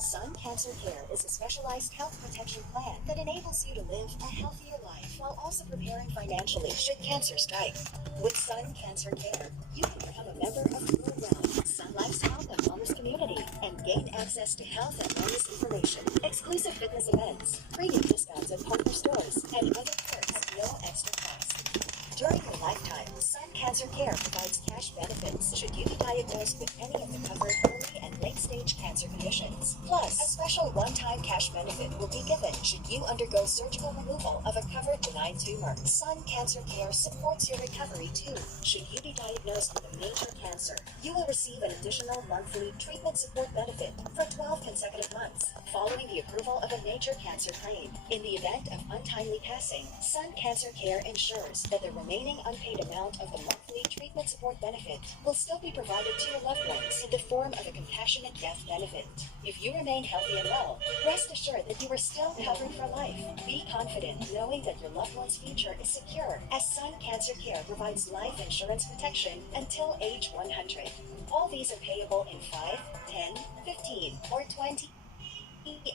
Sun Cancer Care is a specialized health protection plan that enables you to live a healthier life while also preparing financially should cancer strike. With Sun Cancer Care, you can become a member of your realm, Sunlife's health and wellness community, and gain access to health and wellness information, exclusive fitness events, premium discounts at partner stores, and other perks at no extra cost. During your lifetime, Sun Cancer Care provides cash benefits should you be diagnosed with any of the covered early and late-stage cancer conditions. Plus, a special one-time cash benefit will be given should you undergo surgical removal of a covered benign tumor. Sun Cancer Care supports your recovery too. Should you be diagnosed with a major cancer, you will receive an additional monthly treatment support benefit for 12 consecutive months following the approval of a major cancer claim. In the event of untimely passing, Sun Cancer Care ensures that the remaining unpaid amount of the monthly treatment support benefit will still be provided to your loved ones in the form of a compassionate death benefit. If you remain healthy and well, rest assured that you are still covered for life. Be confident knowing that your loved one's future is secure, as Sun Cancer Care provides life insurance protection until age 100. All these are payable in 5, 10, 15, or 20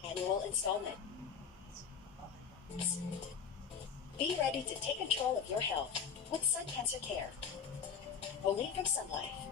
annual installments. Be ready to take control of your health with Sun Cancer Care. Only from Sunlife.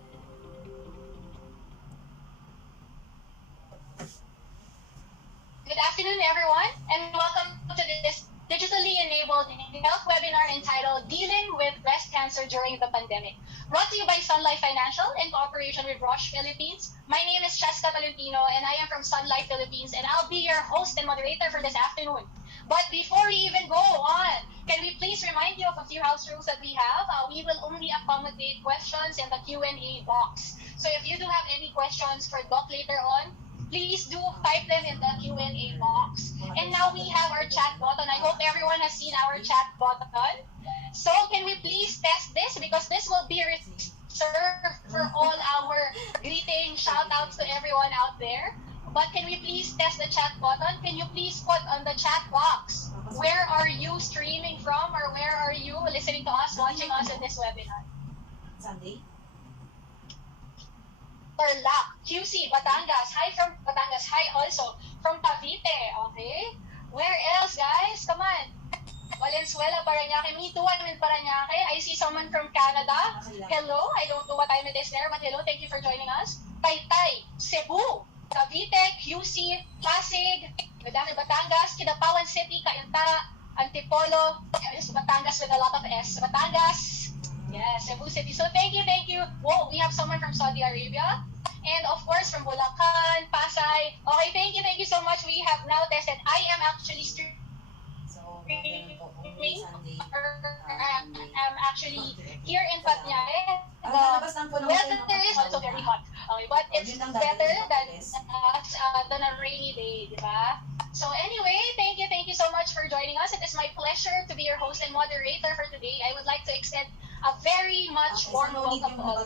Good afternoon, everyone, and welcome to this digitally enabled health webinar entitled Dealing with Breast Cancer During the Pandemic, brought to you by Sunlife Financial in cooperation with Roche Philippines. My name is Cheska Tolentino, and I am from Sunlife Philippines, and I'll be your host and moderator for this afternoon. But before we even go on, can we please remind you of a few house rules that we have? We will only accommodate questions in the Q&A box. So if you do have any questions for Doc later on, please do type them in the Q&A box. And now we have our chat button. I hope everyone has seen our chat button. So can we please test this? Because this will be reserved for all our greeting shout-outs to everyone out there. But can we please test the chat button? Can you please put on the chat box, where are you streaming from, or where are you listening to us, watching us in this webinar? Sunday. Tarlac, QC, Batangas. Hi from Batangas. Hi also from Cavite. Okay. Where else, guys? Come on. Valenzuela, Parañaque. Me too, I'm in Parañaque. I see someone from Canada. Hello. I don't know what time it is there, but hello. Thank you for joining us. Taytay, Cebu, Cavite, QC, Pasig, Batangas, Kidapawan City, Cainta, Antipolo, Batangas with a lot of S. Batangas. Yes, Cebu City. So thank you. Whoa, we have someone from Saudi Arabia. And of course from Bulacan, Pasay. Okay, thank you so much. We have now tested. I am actually streaming. I'm actually here in Patñaque. Weather is also very hot. Okay, but it's better than a rainy day, di ba? So anyway, thank you so much for joining us. It is my pleasure to be your host and moderator for today. I would like to extend a very much warm welcome to all.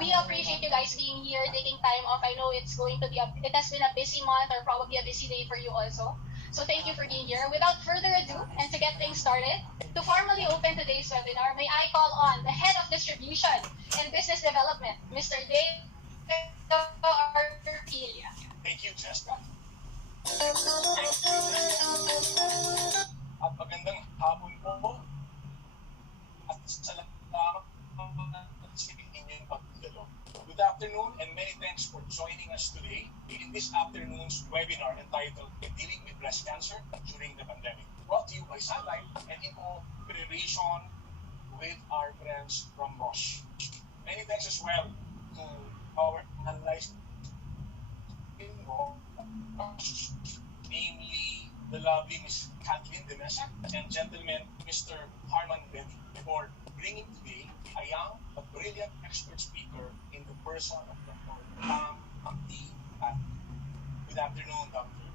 We appreciate you guys being here, taking time off. I know it has been a busy month or probably a busy day for you also. So thank you for being here. Without further ado, and to get things started, to formally open today's webinar, may I call on the Head of Distribution and Business Development, Mr. Dave Artilia. Thank you, Cheska. At magandang hapon po. At salamat sa inyong pagdalo. Good afternoon and many thanks for joining us today in this afternoon's webinar entitled Dealing with Breast Cancer During the Pandemic, brought to you by Sunlife and in cooperation with our friends from Roche. Many thanks as well to our analysts in Roche, namely the lovely Ms. Kathleen De Mesa and gentleman Mr. Harman Betty, for bringing today a young but brilliant expert speaker in the person of Dr. Pam D. Good afternoon, Doctor.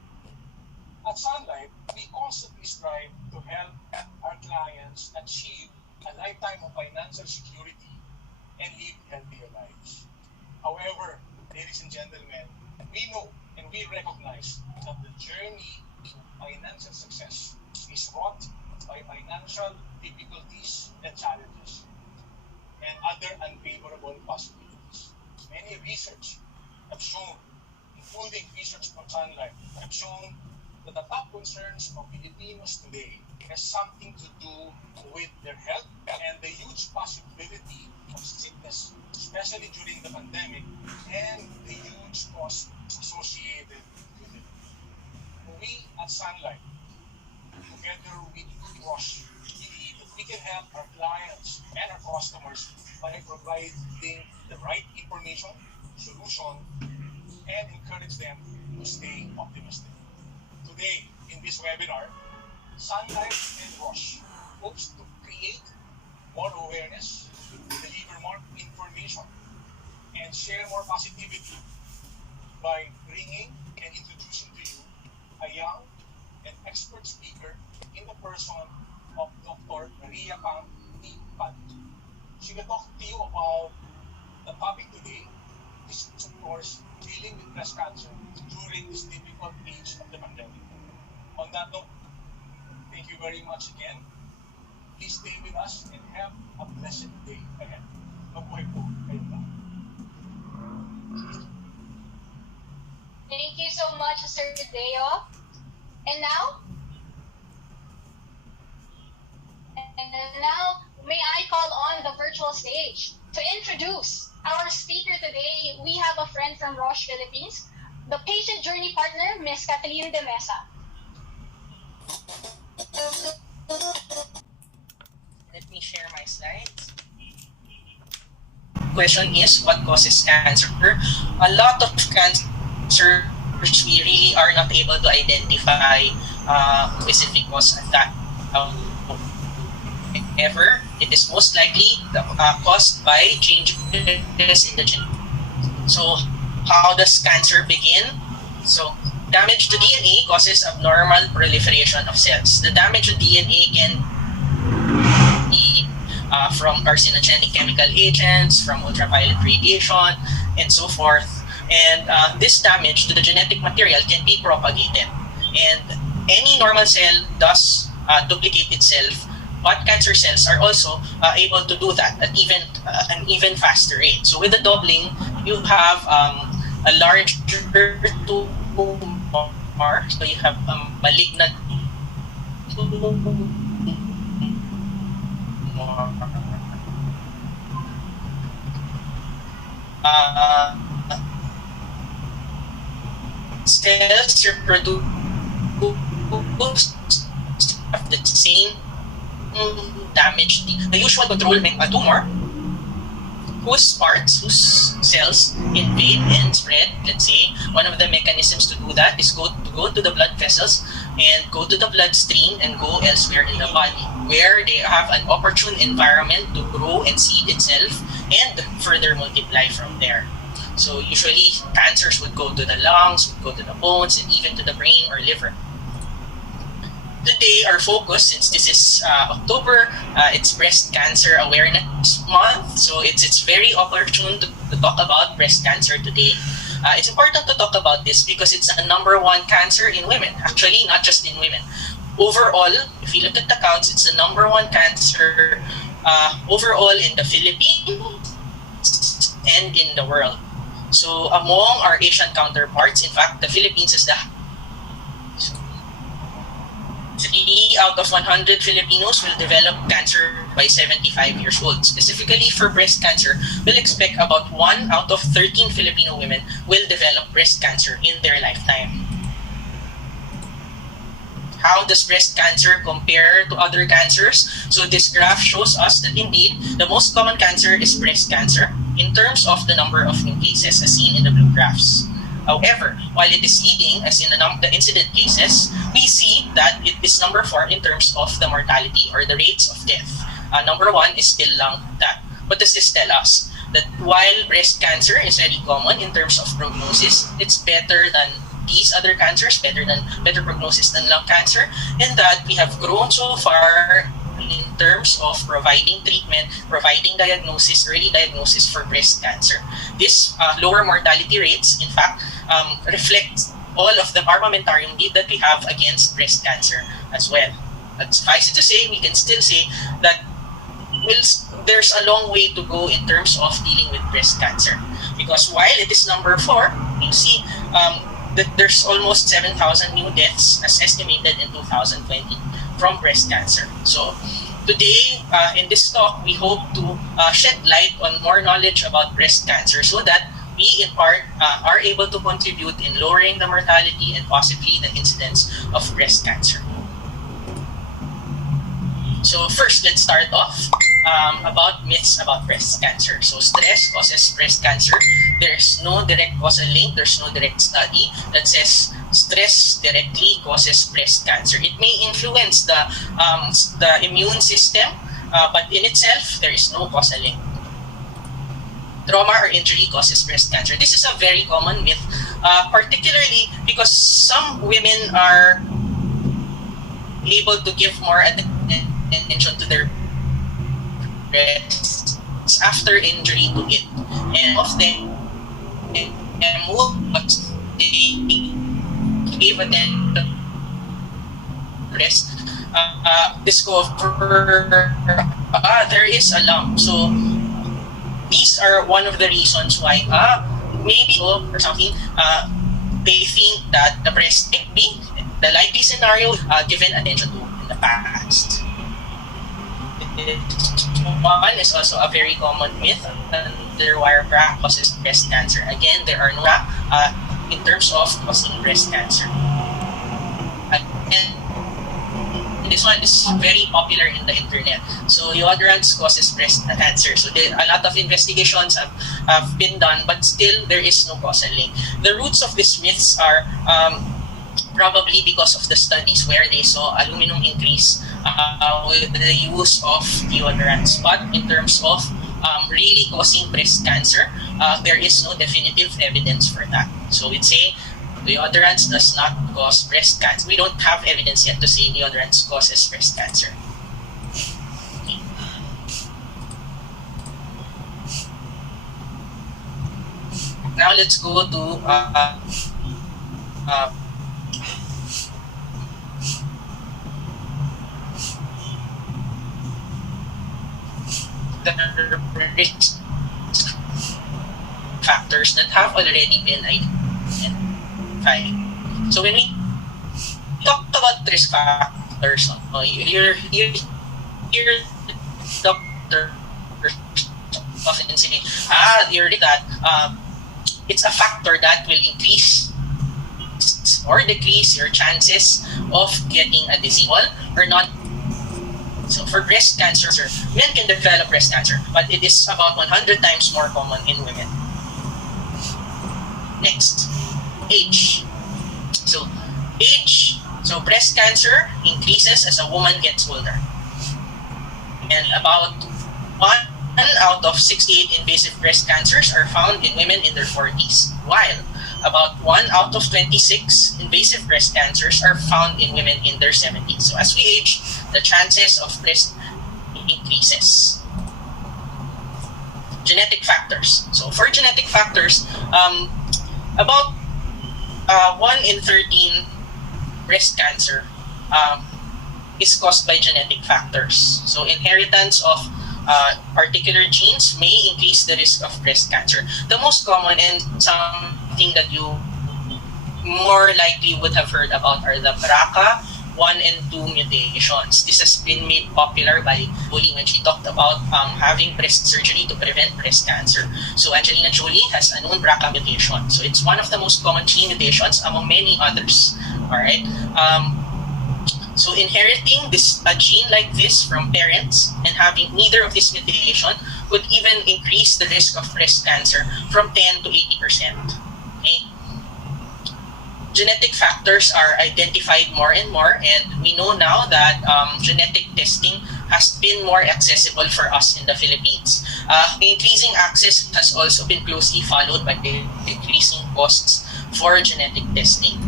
At Sunlife, we constantly strive to help our clients achieve a lifetime of financial security and live healthier lives. However, ladies and gentlemen, we know and we recognize that the journey to financial success is wrought by financial difficulties and challenges and other unfavorable possibilities. Many research have shown including research from Sunlife, have shown that the top concerns of Filipinos today has something to do with their health and the huge possibility of sickness, especially during the pandemic, and the huge cost associated with it. We at Sunlife, together with Roche, believe that we can help our clients and our customers by providing the right information, solution, and encourage them to stay optimistic. Today, in this webinar, Sunlife and Roche hopes to create more awareness, deliver more information, and share more positivity by bringing and introducing to you a young and expert speaker in the person of Dr. Maria Pang T. Paddy. She will talk to you about the topic today, which is of course dealing with breast cancer during this difficult age of the pandemic. On that note, thank you very much again. Please stay with us and have a blessed day ahead. Mabuhay po kayo lahat. Thank you so much, Sir Deo. And now, may I call on the virtual stage to introduce our speaker today. We have a friend from Roche Philippines, the patient journey partner, Ms. Kathleen De Mesa. Let me share my slides. Question is, what causes cancer? A lot of cancers we really are not able to identify specific cause at that. However, it is most likely caused by changes in the gene. So, how does cancer begin? So, damage to DNA causes abnormal proliferation of cells. The damage to DNA can be from carcinogenic chemical agents, from ultraviolet radiation, and so forth. And this damage to the genetic material can be propagated. And any normal cell does duplicate itself, but cancer cells are also able to do that at an even faster rate. So with the doubling, you have a larger tumor, so you have a malignant tumor. Cells reproduce have the same damage. The usual control tumor whose cells invade and spread. Let's say one of the mechanisms to do that is go to the blood vessels and go to the bloodstream and go elsewhere in the body where they have an opportune environment to grow and seed itself and further multiply from there. So usually cancers would go to the lungs, would go to the bones, and even to the brain or liver. Today, our focus, since this is October, it's Breast Cancer Awareness Month, so it's very opportune to talk about breast cancer today. It's important to talk about this because it's a #1 cancer in women. Actually, not just in women. Overall, if you look at the counts, it's the #1 cancer overall in the Philippines and in the world. So among our Asian counterparts, in fact, the Philippines is the 3 out of 100 Filipinos will develop cancer by 75 years old. Specifically for breast cancer, we'll expect about 1 out of 13 Filipino women will develop breast cancer in their lifetime. How does breast cancer compare to other cancers? So this graph shows us that indeed the most common cancer is breast cancer in terms of the number of new cases as seen in the blue graphs. However, while it is leading, as in the incident cases, we see that it is number 4 in terms of the mortality or the rates of death. Number 1 is still lung that. What does this tell us? That while breast cancer is very common in terms of prognosis, it's better than these other cancers, better prognosis than lung cancer, and that we have grown so far in terms of providing treatment, providing diagnosis, early diagnosis for breast cancer. This lower mortality rates, in fact, reflect all of the armamentarium need that we have against breast cancer as well. But suffice it to say, we can still say that there's a long way to go in terms of dealing with breast cancer. Because while it is number 4, you see there's almost 7,000 new deaths as estimated in 2020 from breast cancer. So today, in this talk, we hope to shed light on more knowledge about breast cancer so that we, in part, are able to contribute in lowering the mortality and possibly the incidence of breast cancer. So first, let's start off about myths about breast cancer. So stress causes breast cancer. There's no direct causal link. There's no direct study that says stress directly causes breast cancer. It may influence the immune system, but in itself, there is no causal link. Trauma or injury causes breast cancer. This is a very common myth, particularly because some women are able to give more attention to their breasts after injury to it, and often they give attention to breast, discover there is a lump. So these are one of the reasons why maybe or something they think that the breast might be the likely scenario given attention to in the past. One is also a very common myth. Underwire crack causes breast cancer. Again, there are no in terms of causing breast cancer. And this one is very popular in the internet. So deodorants causes breast cancer. So a lot of investigations have been done, but still there is no causal link. The roots of these myths are probably because of the studies where they saw aluminum increase with the use of deodorants. But in terms of really causing breast cancer, there is no definitive evidence for that. So we'd say deodorants does not cause breast cancer. We don't have evidence yet to say deodorants causes breast cancer. Okay. Now let's go to the risk factors that have already been identified. So when we talk about risk factors, your doctor often say, you're that it's a factor that will increase or decrease your chances of getting a disease or not. So for breast cancer, men can develop breast cancer, but it is about 100 times more common in women. Next, age. So breast cancer increases as a woman gets older. And about 1 out of 68 invasive breast cancers are found in women in their 40s, while about 1 out of 26 invasive breast cancers are found in women in their 70s. So as we age, the chances of breast increases. Genetic factors. So for genetic factors, about 1 in 13 breast cancer is caused by genetic factors. So inheritance of particular genes may increase the risk of breast cancer. The most common and something that you more likely would have heard about are the BRCA 1 and 2 mutations. This has been made popular by Julie when she talked about having breast surgery to prevent breast cancer. So Angelina Jolie has a known BRCA mutation. So it's one of the most common gene mutations among many others. Alright. So inheriting a gene like this from parents and having neither of this mutation could even increase the risk of breast cancer from 10 to 80%. Okay? Genetic factors are identified more and more, and we know now that genetic testing has been more accessible for us in the Philippines. Increasing access has also been closely followed by the decreasing costs for genetic testing.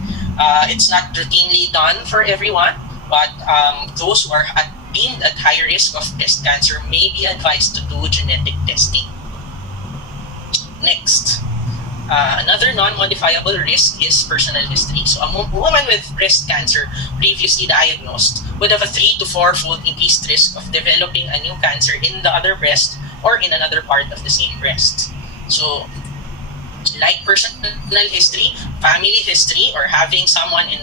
It's not routinely done for everyone, but those who are deemed at higher risk of breast cancer may be advised to do genetic testing. Next, another non-modifiable risk is personal history. So a woman with breast cancer previously diagnosed would have a 3 to 4-fold increased risk of developing a new cancer in the other breast or in another part of the same breast. So like personal history, family history, or having someone in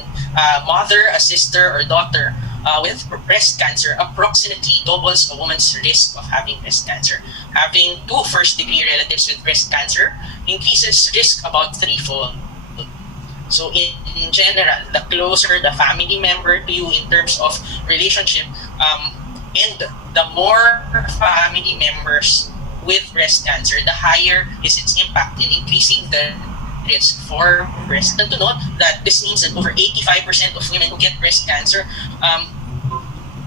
mother, a sister, or daughter with breast cancer approximately doubles a woman's risk of having breast cancer. Having 2 first-degree relatives with breast cancer increases risk about 3-fold. So in general, the closer the family member to you in terms of relationship, and the more family members with breast cancer, the higher is its impact in increasing the risk for breast. And to note that this means that over 85% of women who get breast cancer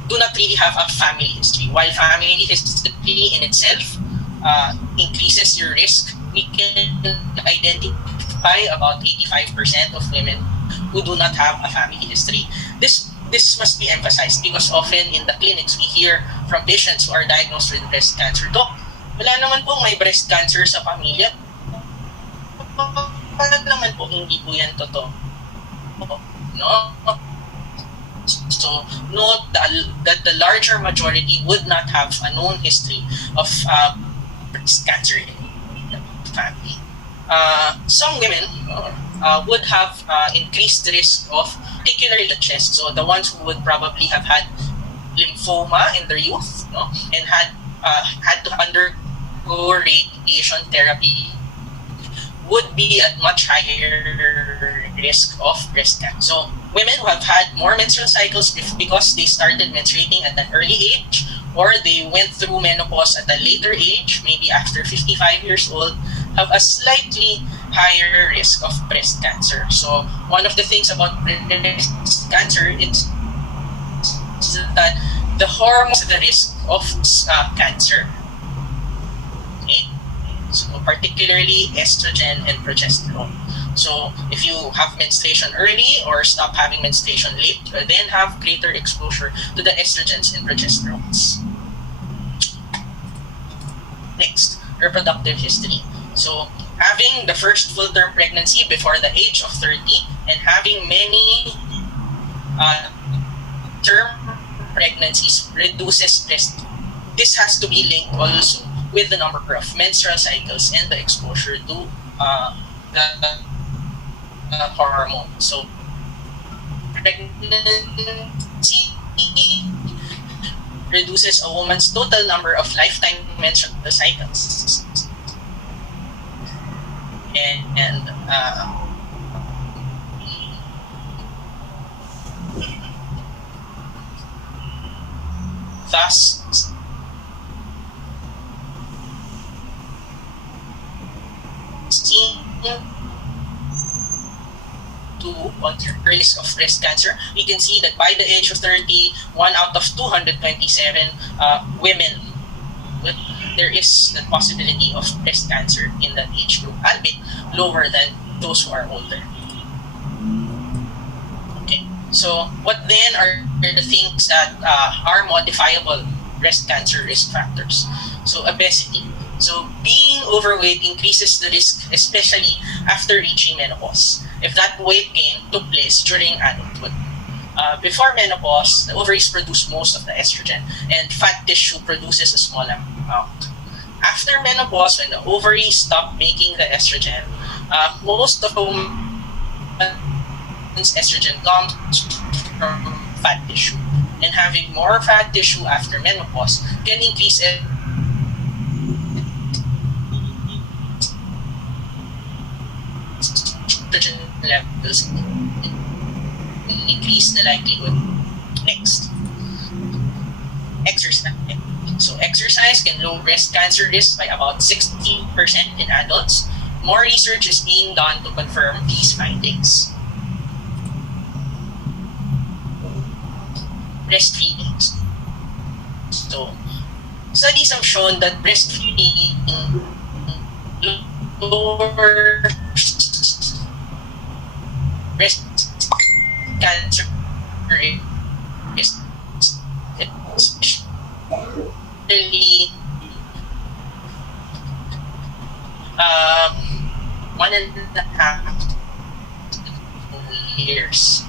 do not really have a family history. While family history in itself increases your risk, we can identify about 85% of women who do not have a family history. This must be emphasized because often in the clinics we hear from patients who are diagnosed with breast cancer, Doc, wala naman po may breast cancer sa pamilya. Parang naman po hindi po yan totoo. No? So note that the larger majority would not have a known history of breast cancer in the family. Some women would have increased risk of particularly the chest. So the ones who would probably have had lymphoma in their youth, no, and had to undergo radiation therapy would be at much higher risk of breast cancer. So women who have had more menstrual cycles because they started menstruating at an early age, or they went through menopause at a later age, maybe after 55 years old, have a slightly higher risk of breast cancer. So one of the things about breast cancer is that the hormones the risk of cancer. Okay? So particularly estrogen and progesterone. So if you have menstruation early or stop having menstruation late, you then have greater exposure to the estrogens and progesterones. Next, reproductive history. So having the first full-term pregnancy before the age of 30 and having many term pregnancies reduces breast. This has to be linked also with the number of menstrual cycles and the exposure to the hormone. So pregnancy reduces a woman's total number of lifetime menstrual cycles. And thus seen to on the risk of breast cancer, we can see that by the age of 30, 1 out of 227 women, there is the possibility of breast cancer in that age group, albeit lower than those who are older. Okay, so what then are the things that are modifiable breast cancer risk factors? So obesity. So being overweight increases the risk, especially after reaching menopause, if that weight gain took place during adulthood. Before menopause, the ovaries produce most of the estrogen and fat tissue produces a small amount. After menopause, when the ovaries stop making the estrogen, most of the woman's estrogen comes from fat tissue. And having more fat tissue after menopause can increase estrogen levels, increase the likelihood. Next, exercise. So exercise can lower breast cancer risk by about 60% in adults. More research is being done to confirm these findings. Breastfeeding. So studies have shown that breastfeeding lowers breast cancer risk, especially 1.5 years.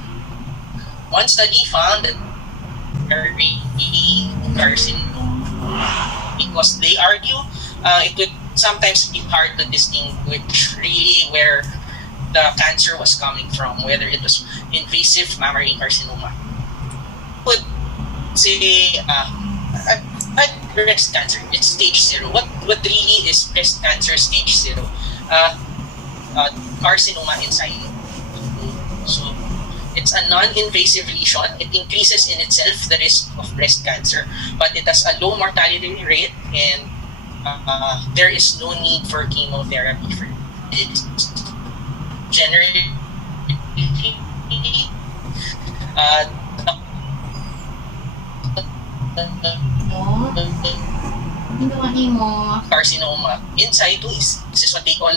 One study found that carcinoma because they argue it would sometimes be hard to distinguish really where the cancer was coming from, whether it was invasive mammary carcinoma. Would say breast cancer, it's stage 0. What really is breast cancer stage 0? Carcinoma inside. So it's a non-invasive lesion. It increases in itself the risk of breast cancer, but it has a low mortality rate, and there is no need for chemotherapy for it. Generally, carcinoma inside this is what they call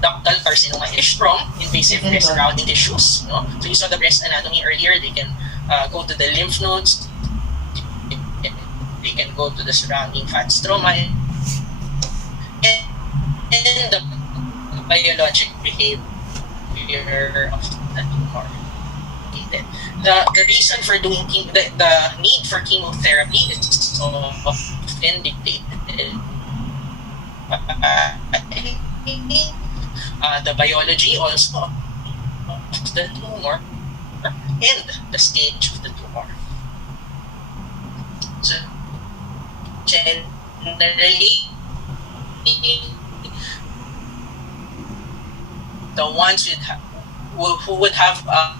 ductal carcinoma. It's strong invasive breast surrounding tissues. No? So you saw the breast anatomy earlier. They can go to the lymph nodes. They can go to the surrounding fat stroma, and the biologic behavior of the tumor. The reason for doing the need for chemotherapy is often dictated the biology also of the tumor and the stage of the tumor. So generally, the ones who would have a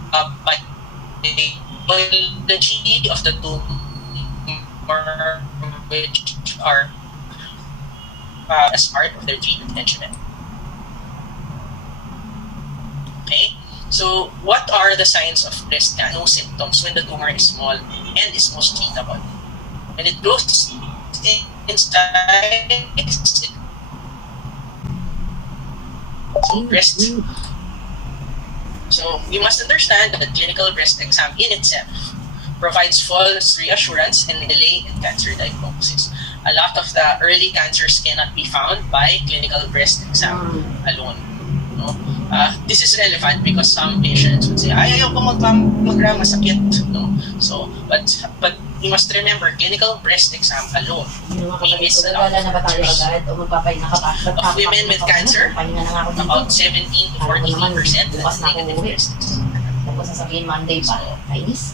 biology of the tumor which are as part of their treatment regimen. Okay, so what are the signs of breast cancer? No symptoms when the tumor is small and is most treatable. When it grows inside, so breast. So you must understand that the clinical breast exam in itself provides false reassurance and delay in cancer diagnosis. A lot of the early cancers cannot be found by clinical breast exam alone. No? This is relevant because some patients would say, ayaw ko mag-mammogram, masakit. No? So, but you must remember, clinical breast exam alone may miss a lot of cancers. Of women with cancer, about 17 to 43% has negative breast exam. Tapos sasabihin Monday pa, kainis.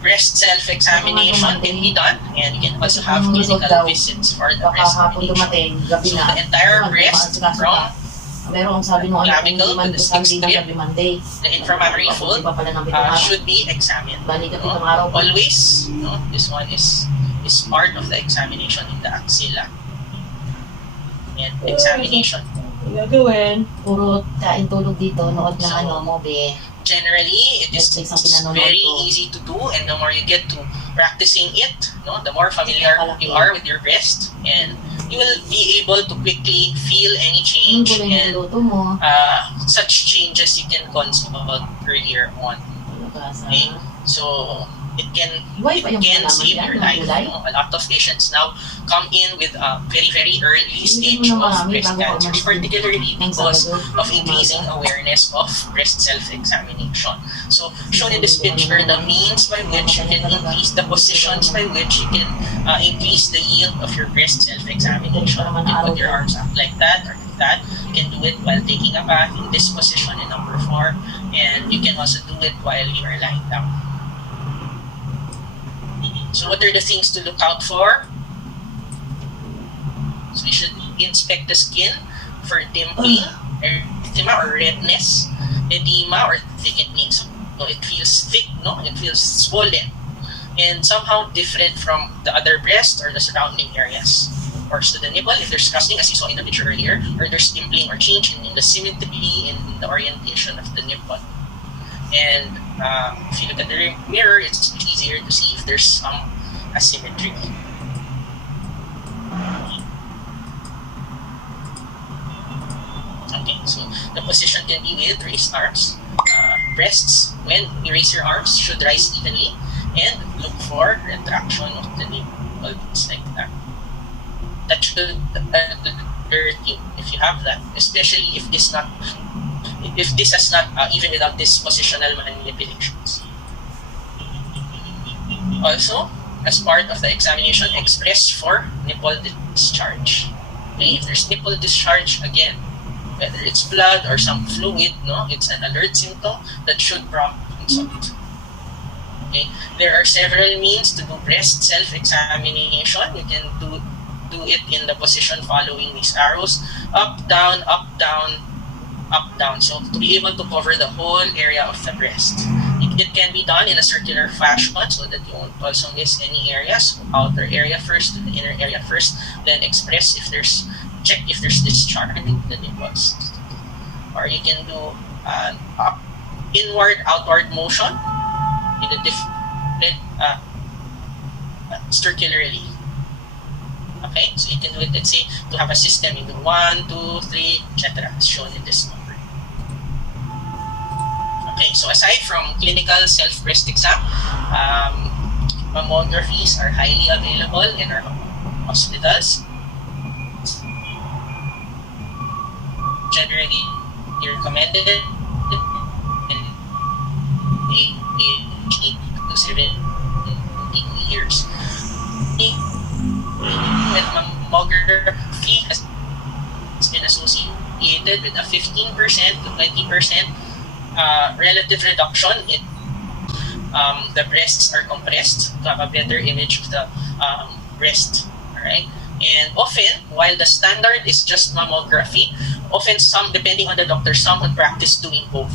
Breast self-examination can be done, and you can also have clinical visits for the breast examination. So the entire breast from clavicle to the sixth rib, the inframammary fold, should be examined. Always, this one is part of the examination in the axilla. And examination. Gagawin. Puro kain tulog dito, nood ng mo, be. Generally, it is very easy to do, and the more you get to practicing it, the more familiar you are with your breast, and you will be able to quickly feel any change, and such changes you can consult earlier on. Okay? So it can save your life. A lot of patients now come in with a very, very early stage of breast cancer, particularly because of increasing awareness of breast self-examination. So shown in this picture, the means by which you can increase, the positions by which you can increase the yield of your breast self-examination. You can put your arms up like that or like that. You can do it while taking a bath in this position in number 4, and you can also do it while you are lying down. So what are the things to look out for? So you should inspect the skin for dimpling, erythema or redness, edema or thickening. So it feels thick, it feels swollen, and somehow different from the other breast or the surrounding areas. Or to the nipple, if there's crusting, as you saw in the picture earlier, or there's dimpling or change in the symmetry in the orientation of the nipple. And if you look at the mirror, it's easier to see if there's some asymmetry. Okay, so the position can be with raised arms. Breasts, when you raise your arms, should rise evenly, and look for retraction of the nipple. It's like that. That should alert you if you have that, especially if this has not, even without this positional manipulations. Also, as part of the examination, express for nipple discharge. Okay, if there's nipple discharge, again, whether it's blood or some fluid, no, it's an alert symptom that should prompt consult. Okay, there are several means to do breast self-examination. You can do it in the position following these arrows: up, down, up, down, up, down. So to be able to cover the whole area of the breast. It can be done in a circular fashion so that you won't also miss any areas. Outer area first, the inner area first, then express if there's, check if there's discharge in the nipples. Or you can do up, inward, outward motion in a different circularly. Okay, so you can do it, let's say, to have a system, you do 1, 2, 3, etc. as shown in this number. Okay, so aside from clinical self-breast exam, mammographies are highly available in our hospitals. Generally, recommended in 8 to 17 years. With mammography has been associated with a 15% to 20% relative reduction in the breasts are compressed to have a better image of the breast. Alright? And often, while the standard is just mammography, often some, depending on the doctor, some would practice doing both.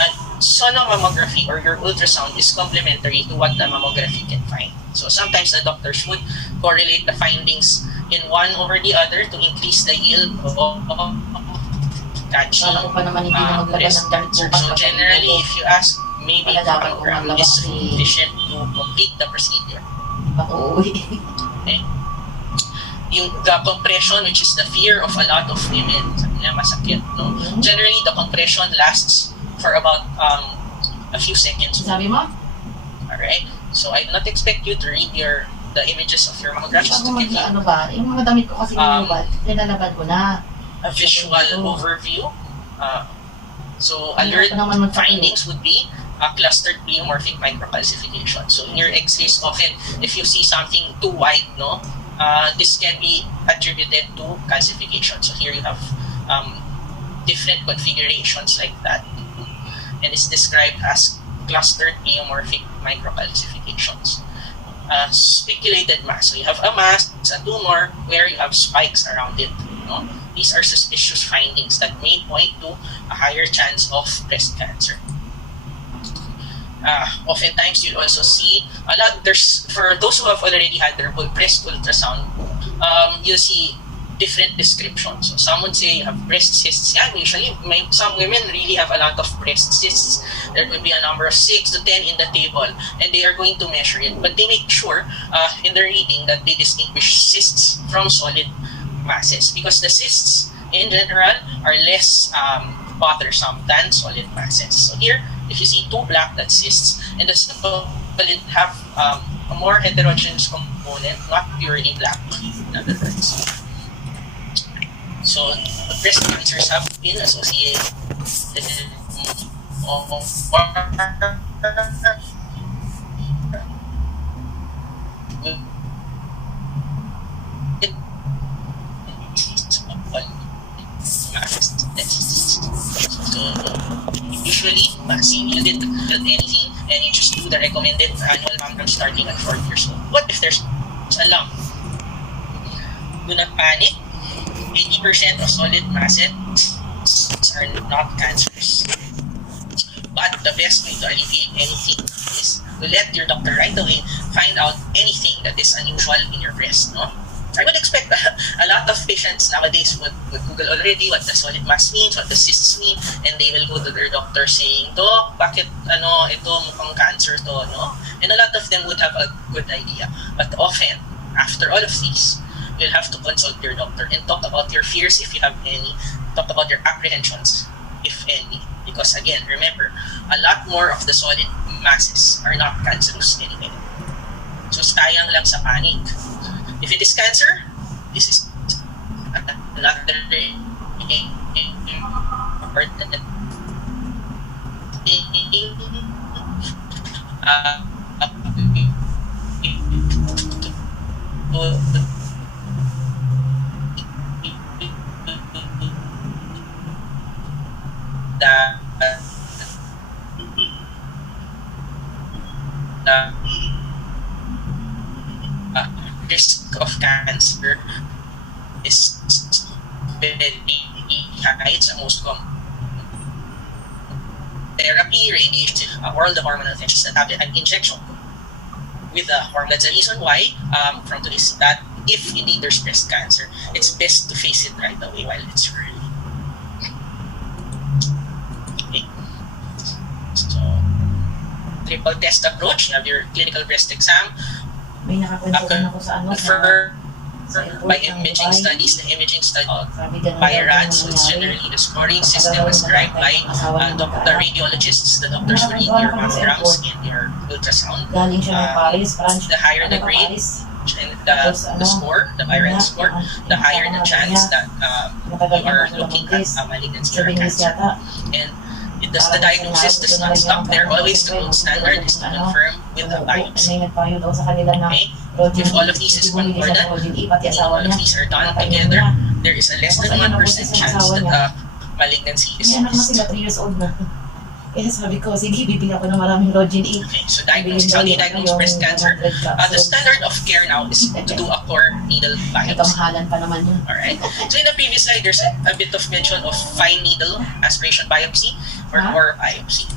And sonomammography or your ultrasound is complementary to what the mammography can find. So sometimes the doctors would correlate the findings in one over the other to increase the yield of catching breast cancer. So generally, if you ask, maybe mammogram is sufficient to complete the procedure. Okay? The compression, which is the fear of a lot of women, masakit, no? Generally, the compression lasts for about a few seconds. Sabi mo? Alright? So I do not expect you to read the images of your mammogram. Just to give you ano ba? Yung mga damit ko kasi nilalaban ko na. A visual overview. So alert findings would be a clustered pleomorphic microcalcification. So in your X-rays, often if you see something too wide, no, this can be attributed to calcification. So here you have different configurations like that, and it's described as clustered pleomorphic microcalcifications. Speculated mass. So you have a mass, it's a tumor where you have spikes around it. No? These are suspicious findings that may point to a higher chance of breast cancer. Oftentimes you'll also see a lot. There's, for those who have already had their breast ultrasound, you'll see different descriptions. So some would say you have breast cysts. Yeah, usually some women really have a lot of breast cysts. There will be a number of 6 to 10 in the table, and they are going to measure it. But they make sure in the reading that they distinguish cysts from solid masses, because the cysts in general are less bothersome than solid masses. So here, if you see 2 black, that's cysts, and the solid have a more heterogeneous component, not purely black, in other words. So breast cancers have been associated with usually vaccine, you didn't get anything and you just do the recommended annual mammogram starting at 4 years old. What if there's a lump? Do not panic. 80% of solid masses are not cancers. But the best way to alleviate anything is to let your doctor right away find out anything that is unusual in your breast. No? I would expect a lot of patients nowadays would Google already what the solid mass means, what the cysts mean, and they will go to their doctor saying, Doc, bakit ito mukhang cancer to, no? And a lot of them would have a good idea. But often, after all of these, you'll have to consult your doctor and talk about your fears if you have any, talk about your apprehensions if any. Because again, remember, a lot more of the solid masses are not cancerous anyway. So sayang lang sa panic. If it is cancer, this is another important thing. the risk of cancer is very high. It's the most common therapy, radiation, oral the hormonal therapies that have an injection with the hormone. That's the reason why from today's that if indeed there's breast cancer, it's best to face it right away while it's early. Okay. So triple test approach. You have your clinical breast exam. May nakakwentuhan ako sa ano. Confirm sa by airport ng imaging Dubai. studies, the imaging study Sabi ganun by daw RADS, yung so it's nangyari. generally the scoring system prescribed by the radiologists. The doctors will read your mammograms and your ultrasound. Galing siya ng Paris, France. The higher the Ano, grade Paris? and the score, the viral score, the higher the chance that you are looking at malignancy or Sabi cancer. yata. And the diagnosis does not stop there. Always the gold standard is to confirm with a biopsy. May nagpayo daw sa kanila na Okay? If all of these is concordant, pati and asawa all of niya. these are done together, there is a less than 1% chance that malignancy is May anak na missed. sila, 3 years old na. Kaya sabi ko, sige, bibigyan ko ng maraming Rogen E. Okay, so diagnosis, how do you diagnose breast cancer? The standard of care now is to do a core needle Ay, biopsy. kamahalan pa naman yun. Alright? So in the previous slide, there's a bit of mention of fine needle aspiration biopsy or Huh? core biopsy.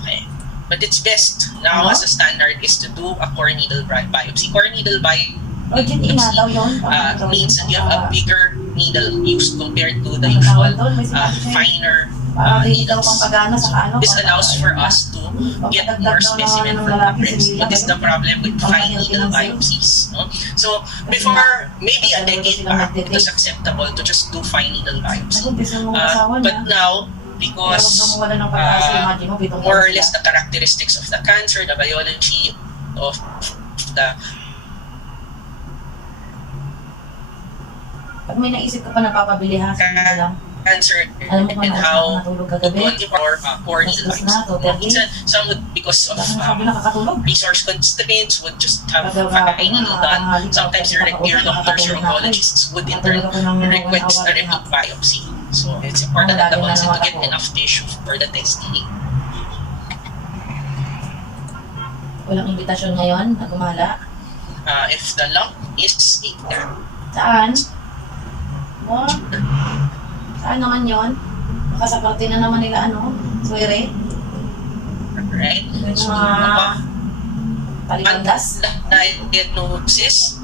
Okay. But it's best now Ano? as a standard is to do a core needle biopsy. Core needle biopsy Rogen E na daw yun. means that you have a bigger needle used compared to the usual finer Parang hindi daw needles. pang pagana sa ano. This allows for us to get more specimen from the breast. What is the problem with fine needle biopsies? No? So before maybe a decade back, it was acceptable to just do fine needle biopsy. Nagumpisa mo ang asawa niya. But now, Kaya because huwag mawala ng pag-asa, imagine mo, pitong more or taon less sila. the characteristics of the cancer, the biology of the Pag may naisip ka pa na papabili ha, sabi mo lang. cancer Alam mo and kung how natulog to kagabi. or core needle Bastos na, biopsy. 2:30. Minsan, some would, because of Sabi nakakatulog. resource constraints, would just have Pagka fine needle done. Sometimes your doctors, your oncologists would in turn request a repeat biopsy. So it's important at the onset to get enough tissue for the testing. Walang imbitasyon ngayon na gumala. If the lump is ignorant, Saan? Mo? Saan naman yon? Baka sa parte na naman nila ano? Swere? right? Yung So, mga palipandas? diagnosis,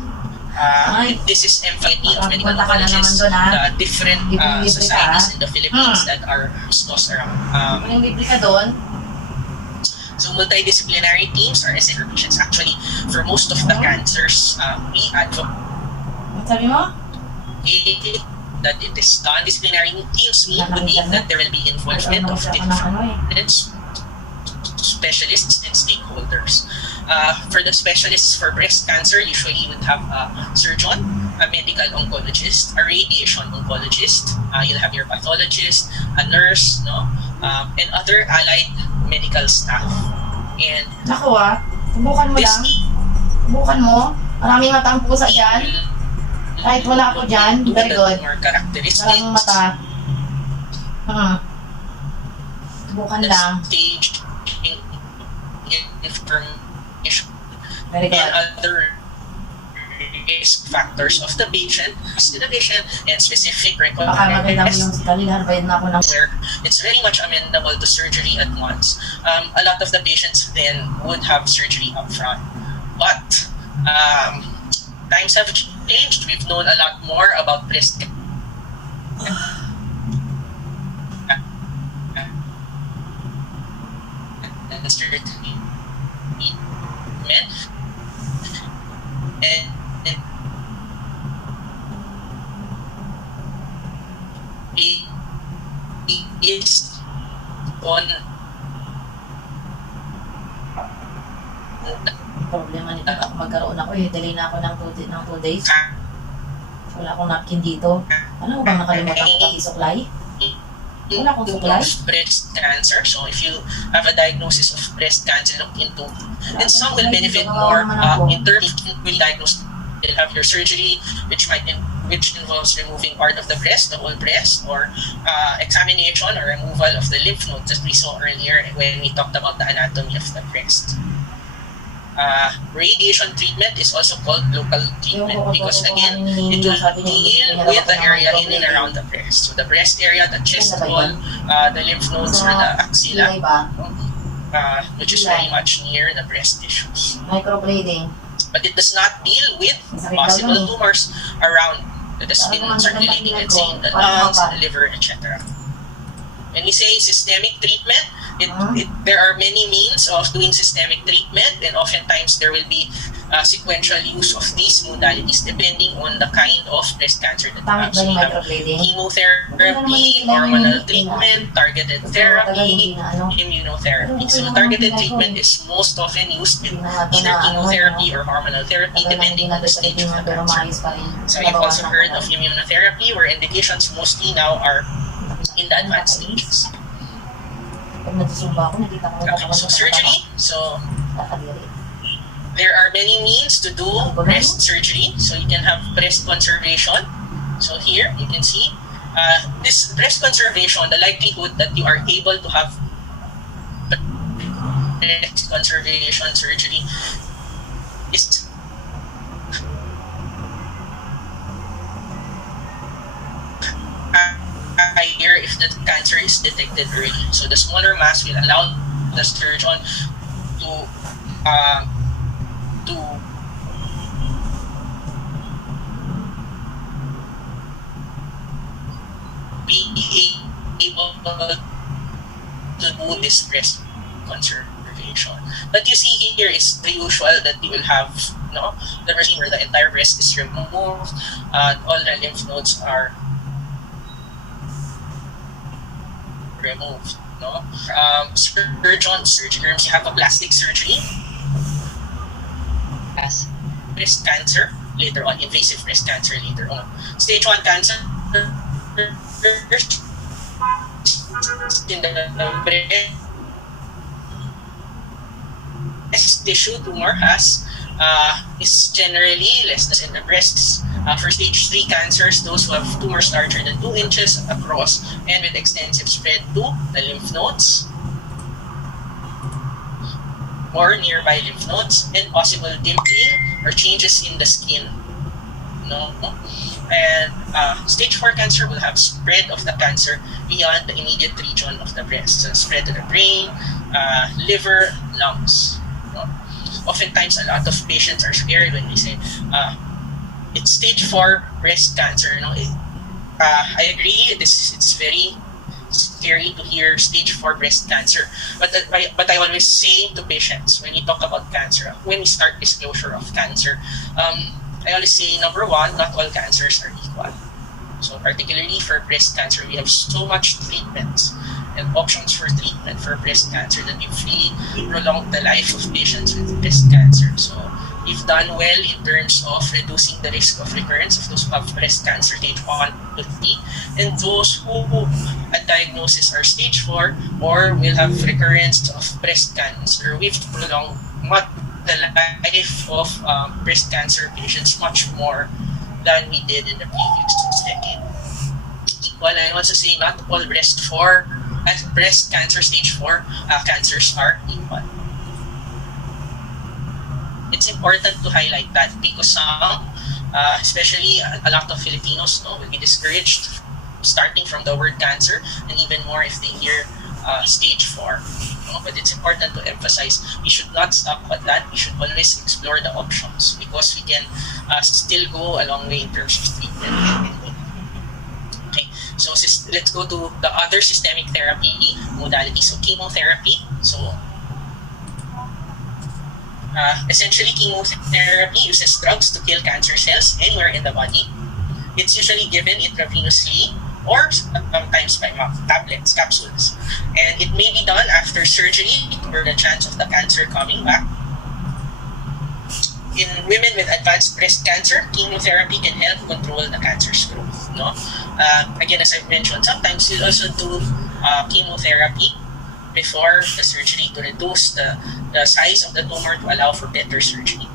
Ay. this is emphasis of medical Punta ka na naman colleges, doon, ha? the different Libre-libre ka, societies ha? in the Philippines that are discussed around. Kung yung libre ka doon, So multidisciplinary teams are essential for patients. Actually, for most of the cancers, we advocate ano sabi mo? that it is non-disciplinary teams. We believe that there will be involvement of Ako ng ano eh. different specialists and stakeholders. For the specialists for breast cancer, usually you would have a surgeon, a medical oncologist, a radiation oncologist. You'll have your pathologist, a nurse, no, and other allied medical staff. And Naku subukan mo this lang. Subukan mo. Maraming matang pusa dyan. Kahit wala ako dyan, very good. more characteristics. Maraming mata. Subukan The lang. stage information Very and good. other risk factors of the patient, and specific Baka maganda mo requirements yung si Khalil, harbayan na ako ng... where it's very much amenable to surgery at once. A lot of the patients then would have surgery up front. But times have changed. We've known a lot more about breast cancer treatment. And it is on Problema nito, baka magkaroon ako eh. Delay na ako ng 2 days. Wala akong napkin dito. Ano bang nakalimutan ko pati suklay? Wala akong suklay. of breast cancer. So if you have a diagnosis of breast cancer, look into. And some will benefit more in terms of will diagnose you'll have your surgery, which involves removing part of the breast, the whole breast, or examination or removal of the lymph nodes that we saw earlier when we talked about the anatomy of the breast. Radiation treatment is also called local treatment because again, it will deal with the area in and around the breast. So the breast area, the chest wall, the lymph nodes, or the axilla, which is very much near the breast tissues. Microblading. But it does not deal with possible tumors around that has been circulating, let's say, in the lungs, the liver, etc. When we say systemic treatment, there are many means of doing systemic treatment, and oftentimes there will be sequential use of these modalities depending on the kind of breast cancer that you have. So you have chemotherapy, hormonal treatment, targeted therapy, immunotherapy. So targeted treatment is most often used with either chemotherapy or hormonal therapy depending on the stage of the cancer. So you've also heard of immunotherapy, where indications mostly now are in the advanced stages. Okay, so surgery. So there are many means to do breast surgery. So you can have breast conservation. So here you can see this breast conservation, the likelihood that you are able to have breast conservation surgery is higher if the cancer is detected early. So the smaller mass will allow the surgeon to be able to do this breast conservation. But you see here is the usual that you will have, the version where the entire breast is removed, all the lymph nodes are removed. Surgeons have a plastic surgery. As breast cancer later on, invasive breast cancer later on. Stage 1 cancer in the breast tissue tumor is generally less than in the breasts. For stage 3 cancers, those who have tumors larger than 2 inches across and with extensive spread to the lymph nodes or nearby lymph nodes, and possible dimpling or changes in the skin. And stage 4 cancer will have spread of the cancer beyond the immediate region of the breast, so spread to the brain, liver, lungs. Oftentimes, a lot of patients are scared when we say it's stage 4 breast cancer. I agree. It's very scary to hear stage 4 breast cancer. But I always say to patients when you talk about cancer, when we start disclosure of cancer, I always say, number one, not all cancers are equal. So particularly for breast cancer, we have so much treatments and options for treatment for breast cancer that we've really prolonged the life of patients with breast cancer. So we've done well in terms of reducing the risk of recurrence of those who have breast cancer stage 1 to 3, and those who a diagnosis are stage 4 or will have recurrence of breast cancer. We've prolonged the life of breast cancer patients much more than we did in the previous decade. While I also say not all breast cancer stage 4 cancers are equal. It's important to highlight that because some, especially a lot of Filipinos, will be discouraged starting from the word cancer, and even more if they hear stage 4. But it's important to emphasize we should not stop at that. We should always explore the options because we can still go a long way in terms of treatment. Okay, so let's go to the other systemic therapy modality. So chemotherapy. So essentially, chemotherapy uses drugs to kill cancer cells anywhere in the body. It's usually given intravenously or sometimes by tablets, capsules. And it may be done after surgery for the chance of the cancer coming back. In women with advanced breast cancer, chemotherapy can help control the cancer's growth. Again, as I've mentioned, sometimes we'll also do chemotherapy before the surgery to reduce the size of the tumor to allow for better surgery.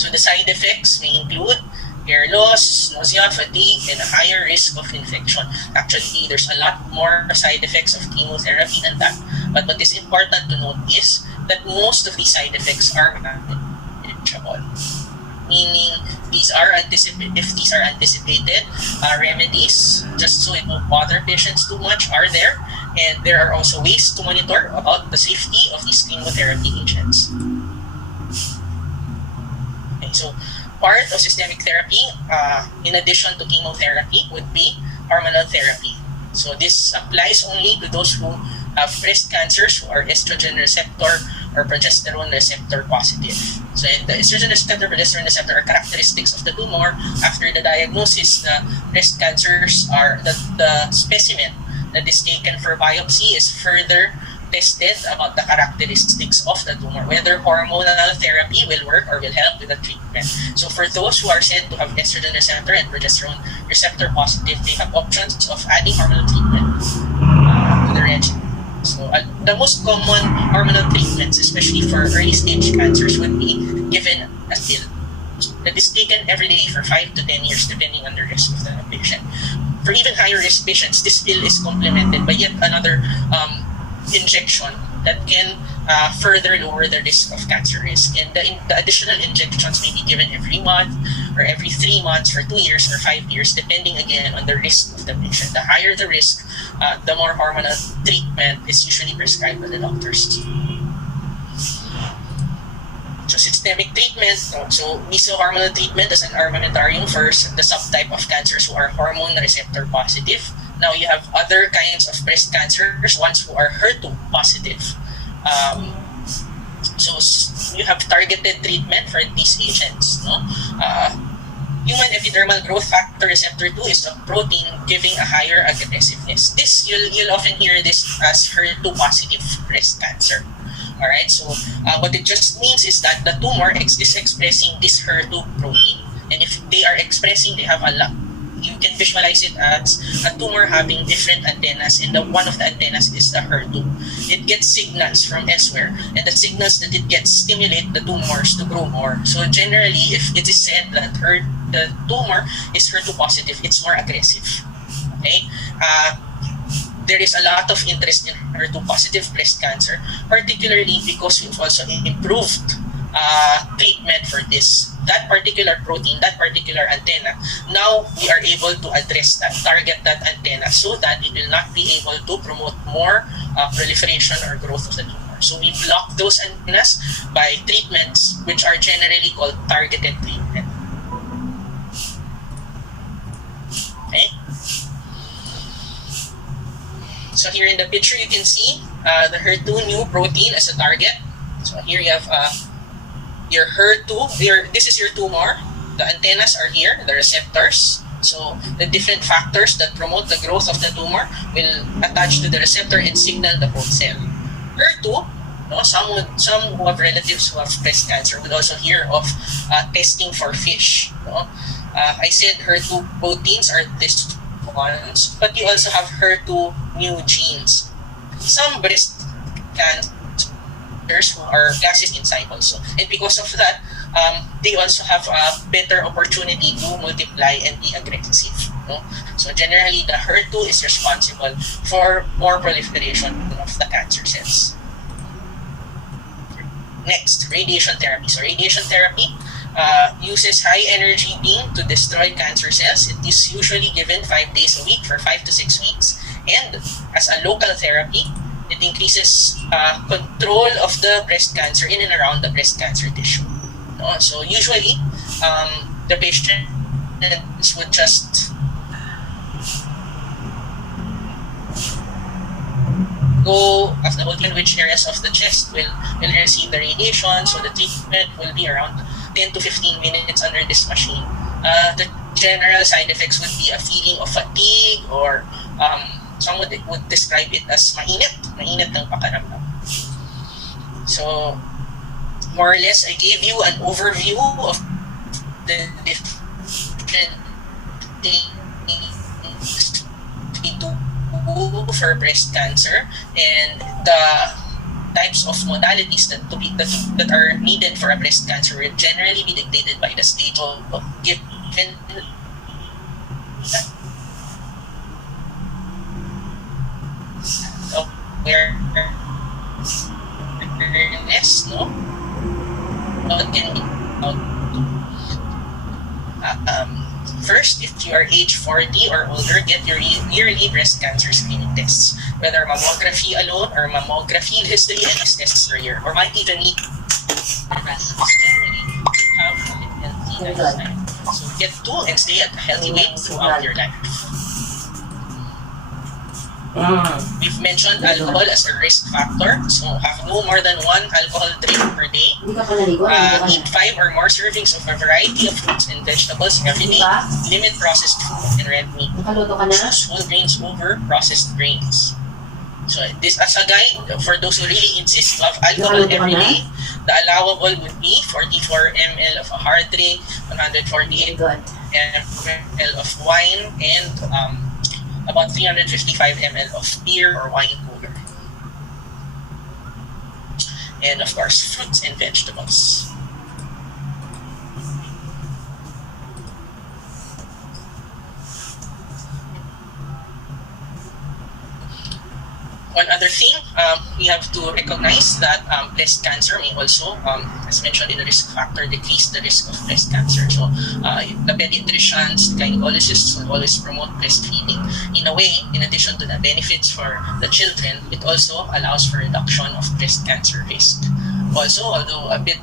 So the side effects may include hair loss, nausea, fatigue, and a higher risk of infection. Actually, there's a lot more side effects of chemotherapy than that. But what is important to note is that most of these side effects are manageable. Meaning, if these are anticipated, remedies, just so it won't bother patients too much, are there. And there are also ways to monitor about the safety of these chemotherapy agents. Okay, so part of systemic therapy, in addition to chemotherapy, would be hormonal therapy. So this applies only to those who have breast cancers who are estrogen receptor or progesterone receptor positive. So the estrogen receptor, progesterone receptor are characteristics of the tumor. After the diagnosis, the breast cancers are the specimen that is taken for biopsy is further tested about the characteristics of the tumor, whether hormonal therapy will work or will help with the treatment. So for those who are said to have estrogen receptor and progesterone receptor positive, they have options of adding hormonal treatment to the regimen. So the most common hormonal treatments, especially for early stage cancers, would be given as pill that is taken every day for 5 to 10 years, depending on the risk of the patient. For even higher risk patients, this pill is complemented by yet another injection that can further lower the risk of cancer risk. And the additional injections may be given every month or every 3 months for 2 years or 5 years, depending again on the risk of the patient. The higher the risk, the more hormonal treatment is usually prescribed by the doctors. So systemic treatment, so mesohormonal treatment as an armamentarium for the subtype of cancers who are hormone receptor positive. Now you have other kinds of breast cancers, ones who are HER2 positive. So you have targeted treatment for these agents. No? Human epidermal growth factor receptor 2 is a protein giving a higher aggressiveness. This you'll often hear this as HER2 positive breast cancer. Alright, so what it just means is that the tumor is expressing this HER2 protein. And if they are expressing, they have a lot. You can visualize it as a tumor having different antennas, and one of the antennas is the HER2. It gets signals from elsewhere, and the signals that it gets stimulate the tumors to grow more. So generally, if it is said that the tumor is HER2 positive, it's more aggressive. Okay? There is a lot of interest in HER2 positive breast cancer, particularly because we've also improved treatment for that particular protein, that particular antenna. Now we are able to address that, target that antenna so that it will not be able to promote more proliferation or growth of the tumor. So we block those antennas by treatments which are generally called targeted treatment. Okay? So here in the picture, you can see the HER2 new protein as a target. So here you have your HER2. This is your tumor. The antennas are here, the receptors. So the different factors that promote the growth of the tumor will attach to the receptor and signal the host cell. HER2, some who have relatives who have breast cancer would also hear of testing for FISH. I said HER2 proteins are this ones, but you also have HER2 new genes. Some breast cancers who are gases inside also, and because of that, they also have a better opportunity to multiply and be aggressive. So generally, the HER2 is responsible for more proliferation of the cancer cells. Next, radiation therapy. So radiation therapy uses high energy beam to destroy cancer cells. It is usually given 5 days a week for 5 to 6 weeks. And as a local therapy, it increases control of the breast cancer in and around the breast cancer tissue. So usually, the patients would just go of the whole which areas of the chest will receive the radiation. So the treatment will be around 10 to 15 minutes under this machine. The general side effects would be a feeling of fatigue, or some would describe it as mainit ng pakiramdam. So more or less, I gave you an overview of the different things we do for breast cancer and the types of modalities that are needed for a breast cancer will generally be dictated by the stage of given awareness, no? What can be first, if you are age 40 or older, get your yearly breast cancer screening tests. Whether mammography alone or mammography history and tests per year, or might even need breast. Generally, have a healthy lifestyle. So get to and stay at a healthy weight throughout your life. We've mentioned alcohol as a risk factor, so have no more than 1 alcohol drink per day. Eat 5 or more servings of a variety of fruits and vegetables every day. Limit processed food and red meat. Choose whole grains over processed grains. So this as a guide, for those who really insist to have alcohol every day, the allowable would be 44 ml of a hard drink, 148 ml of wine, and about 355 ml of beer or wine cooler. And of course, fruits and vegetables. One other thing, we have to recognize that breast cancer may also, as mentioned in the risk factor, decrease the risk of breast cancer. So the pediatricians, the gynecologists will always promote breastfeeding. In a way, in addition to the benefits for the children, it also allows for reduction of breast cancer risk. Also, although a bit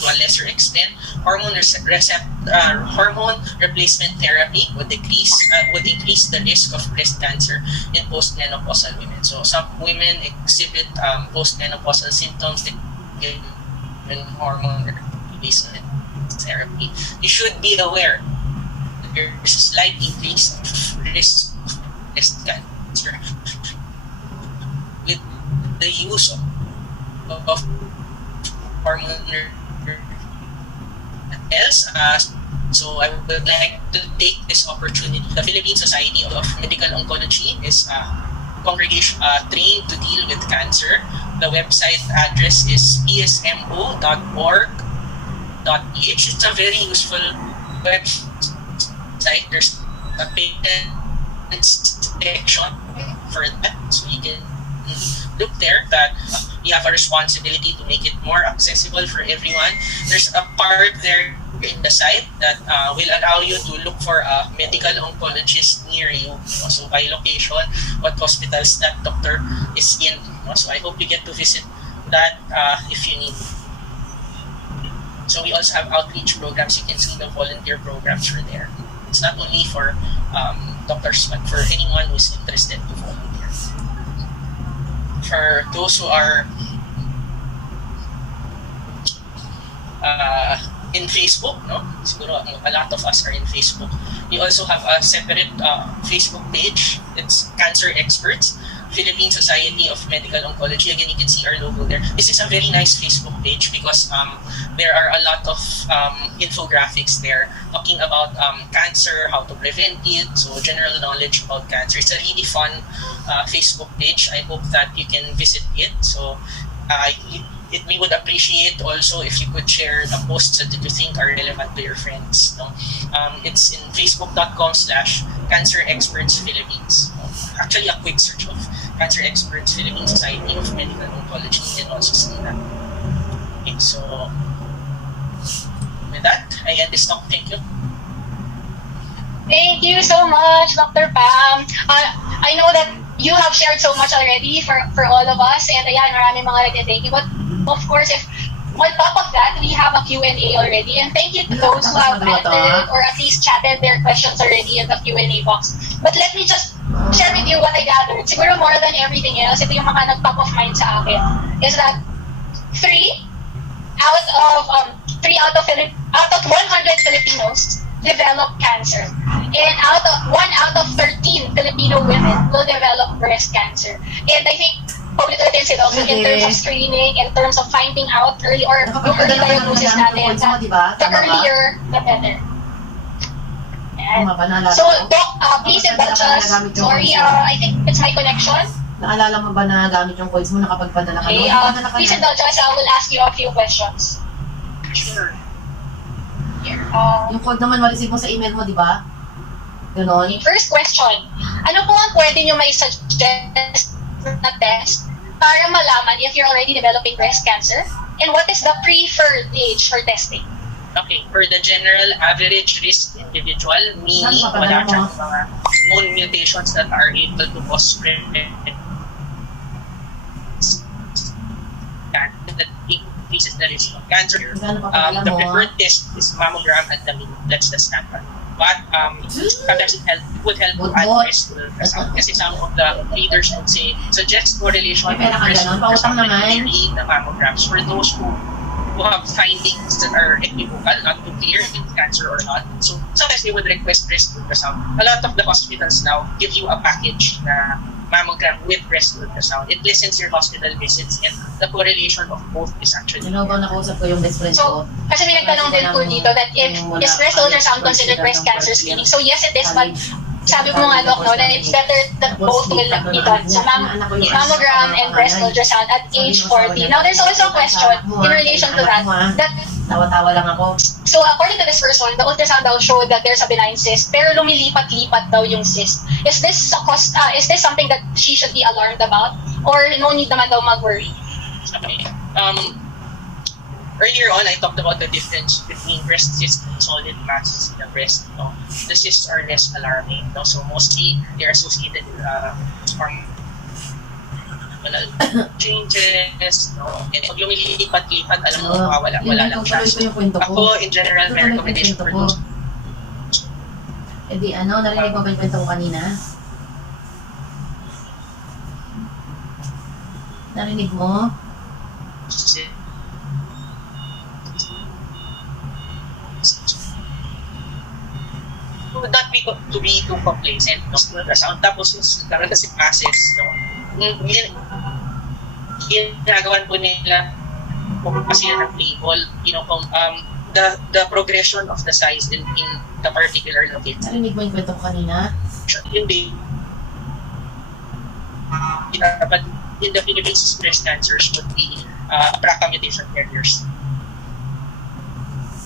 to a lesser extent, hormone replacement therapy would increase the risk of breast cancer in postmenopausal women. So some women exhibit postmenopausal symptoms given hormone replacement therapy. You should be aware that there is a slight increase of risk of breast cancer with the use of hormone else. So I would like to take this opportunity. The Philippine Society of Medical Oncology is a congregation trained to deal with cancer. The website address is psmo.org.ph. It's a very useful website. There's a patent section for that, so you can look there that we have a responsibility to make it more accessible for everyone. There's a part there in the site that will allow you to look for a medical oncologist near you. So by location, what hospitals that doctor is in. So I hope you get to visit that if you need. So we also have outreach programs. You can see the volunteer programs for there. It's not only for doctors, but for anyone who's interested to volunteer. For those who are in Facebook, no? Siguro a lot of us are in Facebook. We also have a separate Facebook page. It's Cancer Experts, Philippine Society of Medical Oncology. Again, you can see our logo there. This is a very nice Facebook page because there are a lot of infographics there talking about cancer, how to prevent it, so general knowledge about cancer. It's a really fun Facebook page. I hope that you can visit it. So we would appreciate also if you could share the posts that you think are relevant to your friends. No? It's in facebook.com/Cancer Experts Philippines. Actually, a quick search of Cancer Experts Philippine Society of Medical Oncology. You can also see that. Okay, so with that, I end this talk. Thank you. Thank you so much, Dr. Pam. I know that you have shared so much already for all of us, and ayan, maraming mga nagte-thank you. But of course, if on top of that, we have a Q&A already. And thank you to those who have entered or at least chatted their questions already in the Q&A box. But let me just share with you what I gathered. Siguro more than everything else, ito yung mga nag-top of mind sa akin, is that 3 out of 100 Filipinos develop cancer. And 1 out of 13 Filipino women will develop breast cancer. And I think paulit-ulitin sila also in terms of screening, in terms of finding out early or yung early diagnosis natin, the earlier, the better. And so, Doc, please indulge us. Sorry, I think it's my connection. Naalala mo ba na gamit yung coins mo nakapagpadala ka? Okay, Nagpadala ka please na. indulge us. I will ask you a few questions. Sure. Here. Yung code naman ma-receive mo sa email mo, di ba? Ganon. First question. Ano po ang pwede nyo may suggest na test para malaman if you're already developing breast cancer? And what is the preferred age for testing? Okay, for the general average risk individual, meaning Saan wala papadala mo? siyang mga known mutations that are able to cause that increases the risk of cancer. Magkano papadala The mo? preferred test is mammogram at the minute. That's the standard. But sometimes it would help to add breast ultrasound. Kasi some of the leaders would say, suggest correlation May pera of ka breast ganon? Pautang ultrasound naman. with the mammograms for those who have findings that are equivocal, not too clear if it's cancer or not. So sometimes they would request breast ultrasound. A lot of the hospitals now give you a package na mammogram with breast ultrasound. It lessens your hospital visits and the correlation of both is actually. Ano ba nakausap ko yung best friend So, ko? kasi may nagtanong din po dito that if is breast ultrasound considered breast cancer screening? So yes, it is, but sabi mo nga, Doc, no, that it's better that both will be done. So mammogram and breast ultrasound at age 40. Now, there's also a question in relation to that. Tawa-tawa lang ako. So according to this first one, the ultrasound daw showed that there's a benign cyst, pero lumilipat-lipat daw yung cyst. Is this something that she should be alarmed about? Or no need naman daw mag-worry? Okay. Earlier on, I talked about the difference between breast cysts and solid masses in the breast. No? The cysts are less alarming. No? So mostly, they're associated with hormonal changes. No? And pag lumilipat-lipat, alam mo, wala lang chance. Ako, in general, may recommendation for those. Eh di narinig mo ba yung kwento ko kanina? Narinig mo? Would not be to be too complacent. No? Tapos yung nagkaroon kasi masses, no? Ginagawan po nila kasi ng label, the progression of the size in the particular location. Narinig mo yung kwento ko kanina? Hindi. But in the Philippines, breast cancers would be BRCA mutation carriers.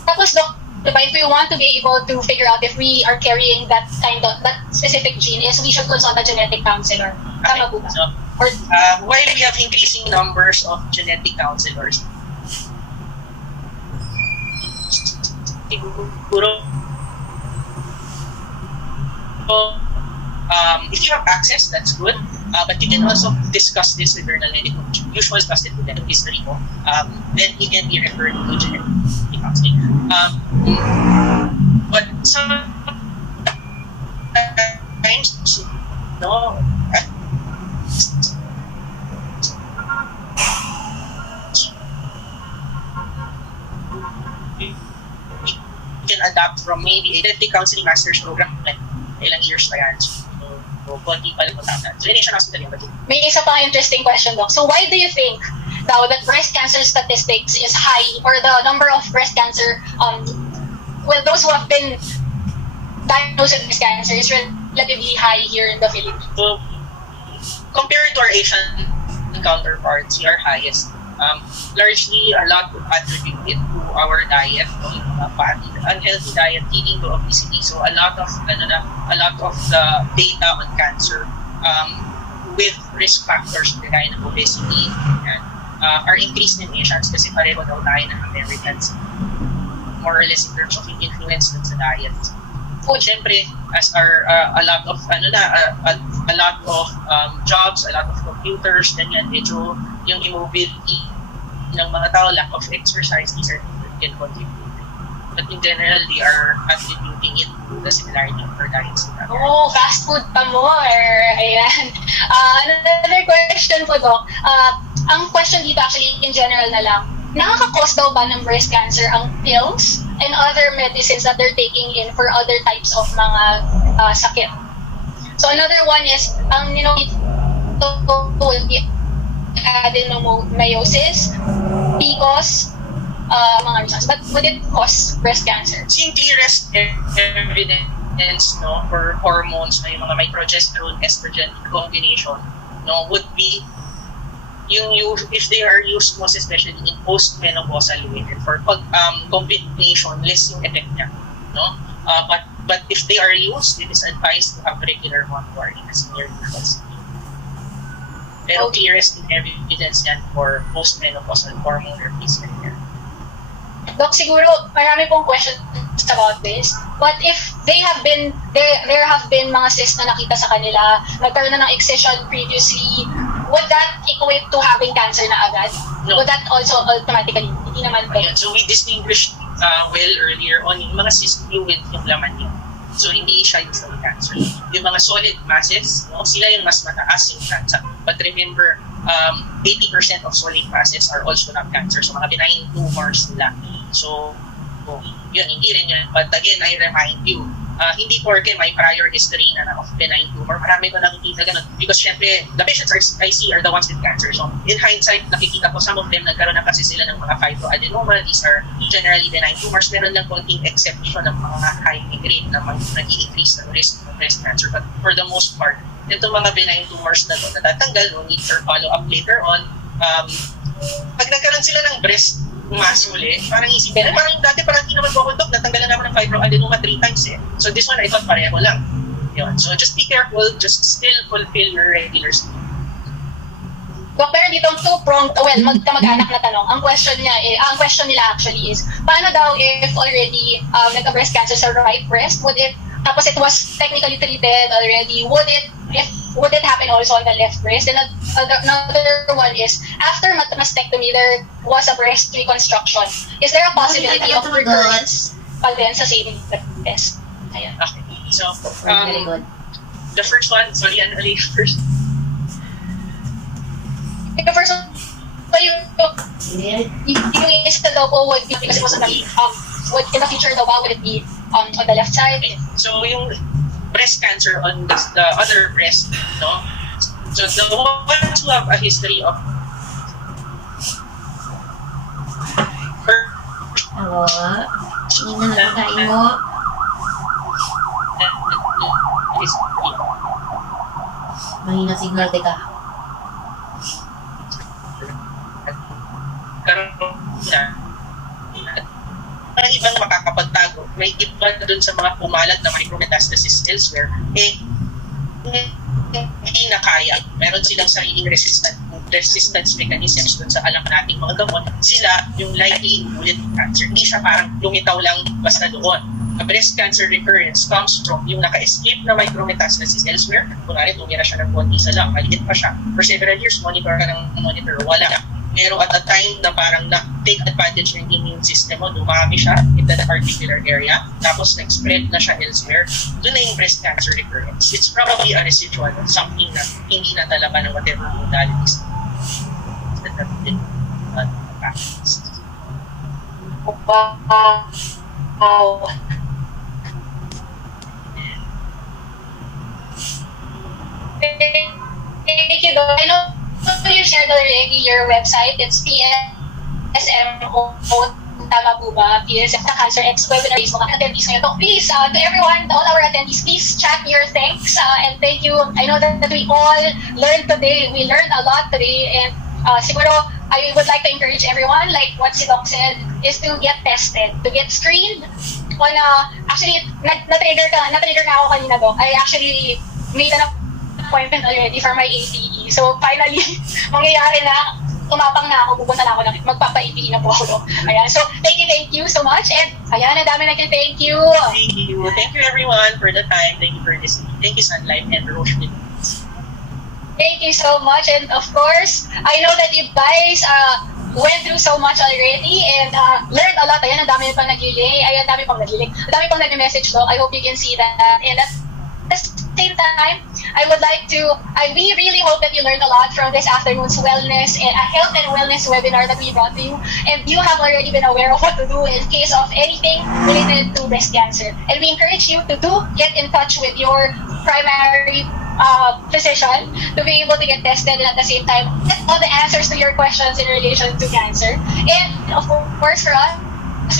Tapos, Doc, diba, if we want to be able to figure out if we are carrying that specific gene, is we should consult a genetic counselor. Tama po ba? So, Or, while we have increasing numbers of genetic counselors, siguro, if you have access, that's good. But you can also discuss this with your medical usually discuss it with them history mo. Then you can be referred to genetic counseling. But sometimes, no, you can adapt from maybe a genetic counseling master's program, like ilang years pa yan. So, konti pa lang matapos. So, Nation Hospital yung bagay. may isa pa interesting question, Doc. So why do you think daw that breast cancer statistics is high, or the number of breast cancer, those who have been diagnosed with breast cancer is relatively high here in the Philippines? So, compared to our Asian counterparts, we are highest. Largely, a lot would attribute it to our diet, fatty, unhealthy diet leading to obesity. So, a lot of the data on cancer with risk factors gaya ng obesity are increased in Asians kasi pareho daw tayo ng Americans, more or less in terms of influence sa diet. So, syempre, as our a lot of jobs, a lot of computers, ganyan, medyo yung immobility ng mga tao, lack of exercise, these are can contribute. But in general, they are attributing it to the similarity of our diets. Oh, fast food pa more. Ayan. Another question po, Doc. Ang question dito actually in general na lang, nakaka-cause daw ba ng breast cancer ang pills and other medicines that they're taking in for other types of mga sakit? So another one is, ang adenomyosis, PCOS, mga reasons. But would it cause breast cancer? Simply rest evidence for hormones na yung mga may progesterone estrogen combination no, would be if they are used most especially in post-menopausal women for combination, less yung effect niya, no? But if they are used, it is advised to have regular monitoring as near as. Pero clearest in evidence yan for post-menopausal hormone replacement care. Doc, siguro marami pong questions about this. But if there have been mga cysts na nakita sa kanila, nagkaroon na ng excision previously, would that equate to having cancer na agad? No. Would that also automatically, hindi naman po? So we distinguished well earlier on yung mga cyst fluid yung laman niya. So hindi siya yung cancer. Yung mga solid masses, no, sila yung mas mataas yung cancer. But remember, 80% of solid masses are also not cancer. So mga benign tumors nila. So yun, hindi rin yun. But again, I remind you, hindi porke may prior history na of benign tumor. Marami ko nakikita ganun. Because syempre, the patients I see are the ones with cancer. So in hindsight, nakikita ko some of them nagkaroon na kasi sila ng mga fibroadenoma. These are generally benign tumors. Meron lang konting exception ng mga high grade na nag-i-increase ng risk ng breast cancer. But for the most part, itong mga benign tumors na ito, natatanggal, no need for follow-up later on. Pag nagkaroon sila ng breast mass uli, parang isipin, parang dati parang hindi naman po ako, Doc, natanggalan naman ng fibroadenoma 3 times eh. So this one, I thought pareho lang. Yun. So just be careful, just still fulfill your regular sleep. Doc, pero dito ang two-pronged, magkamag-anak na tanong. Ang question nila actually is, paano daw if already nagka-breast cancer sa right breast, tapos it was technically treated already, would it happen also on the left breast? And another one is, after mastectomy, there was a breast reconstruction. Is there a possibility of recurrence pa din sa same breast? Ayan. Okay. So, Very good. the first one, sorry, ano ulit first? The first one, yung isa daw po would be, because it was would in the future daw ba, would it be on the left side? Okay. So, yung breast cancer on the other breast, no? So the ones who have a history of Hindi na nakakain mo. Mahina signal, teka. Ang ibang makakapagtago, may iba dun sa mga pumalat na micrometastasis elsewhere, hindi na kaya. Meron silang sariling resistance mechanisms dun sa alam nating mga gamot. Sila yung likely ulit cancer. Hindi siya parang lumitaw lang basta doon. A breast cancer recurrence comes from yung naka-escape na micrometastasis elsewhere. Kunwari, tumira siya ng konti sa lang, maliit pa siya. For several years, monitor ka ng monitor, wala. Pero at a time na parang na-take advantage ng immune system mo, dumami siya in that particular area, tapos nag-spread na siya elsewhere, doon na yung breast cancer recurrence. It's probably a residual of something na hindi na talaga ng whatever modalities that have been practiced. Wow. Thank you, Doc. I know you shared already your website. It's PSMO. Tama po ba? PSM Cancer X webinars. Mga attendees ngayon. So please, to everyone, to all our attendees, please chat your thanks. And thank you. I know that we all learned today. We learned a lot today. And siguro, I would like to encourage everyone, like what si Doc said, is to get tested, to get screened. Actually, na-trigger na ako kanina, Doc. I actually made an appointment already for my ATE. So finally, mangyayari na, tumapang na ako, pupunta na ako, magpapa-ATE na po ako. Ayan. So thank you so much. And ayan, ang dami thank you. Thank you. Thank you everyone for the time. Thank you for listening. Thank you Sunlife and Roche. Thank you so much. And of course, I know that you guys went through so much already and learned a lot. Ayan, ang dami pang nag-relay. Ayan, ang dami pang nag-message. So I hope you can see that. And at the same time, we really hope that you learned a lot from this afternoon's wellness and a health and wellness webinar that we brought to you. And you have already been aware of what to do in case of anything related to breast cancer. And we encourage you to get in touch with your primary physician to be able to get tested and at the same time get all the answers to your questions in relation to cancer. And of course, for us,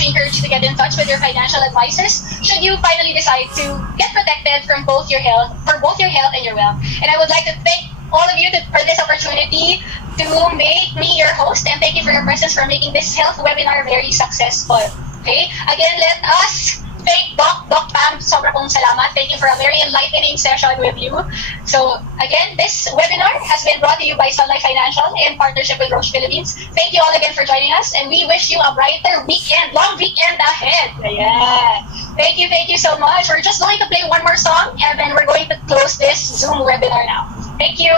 we encourage you to get in touch with your financial advisors should you finally decide to get protected from both your health and your wealth. And I would like to thank all of you for this opportunity to make me your host, and thank you for your presence for making this health webinar very successful. Okay? Again, let us thank Doc Pam, sobra pong salamat. Thank you for a very enlightening session with you. So again, this webinar has been brought to you by Sunlife Financial in partnership with Roche Philippines. Thank you all again for joining us, and we wish you a brighter weekend, long weekend ahead. Yeah. Thank you so much. We're just going to play one more song, and then we're going to close this Zoom webinar now. Thank you.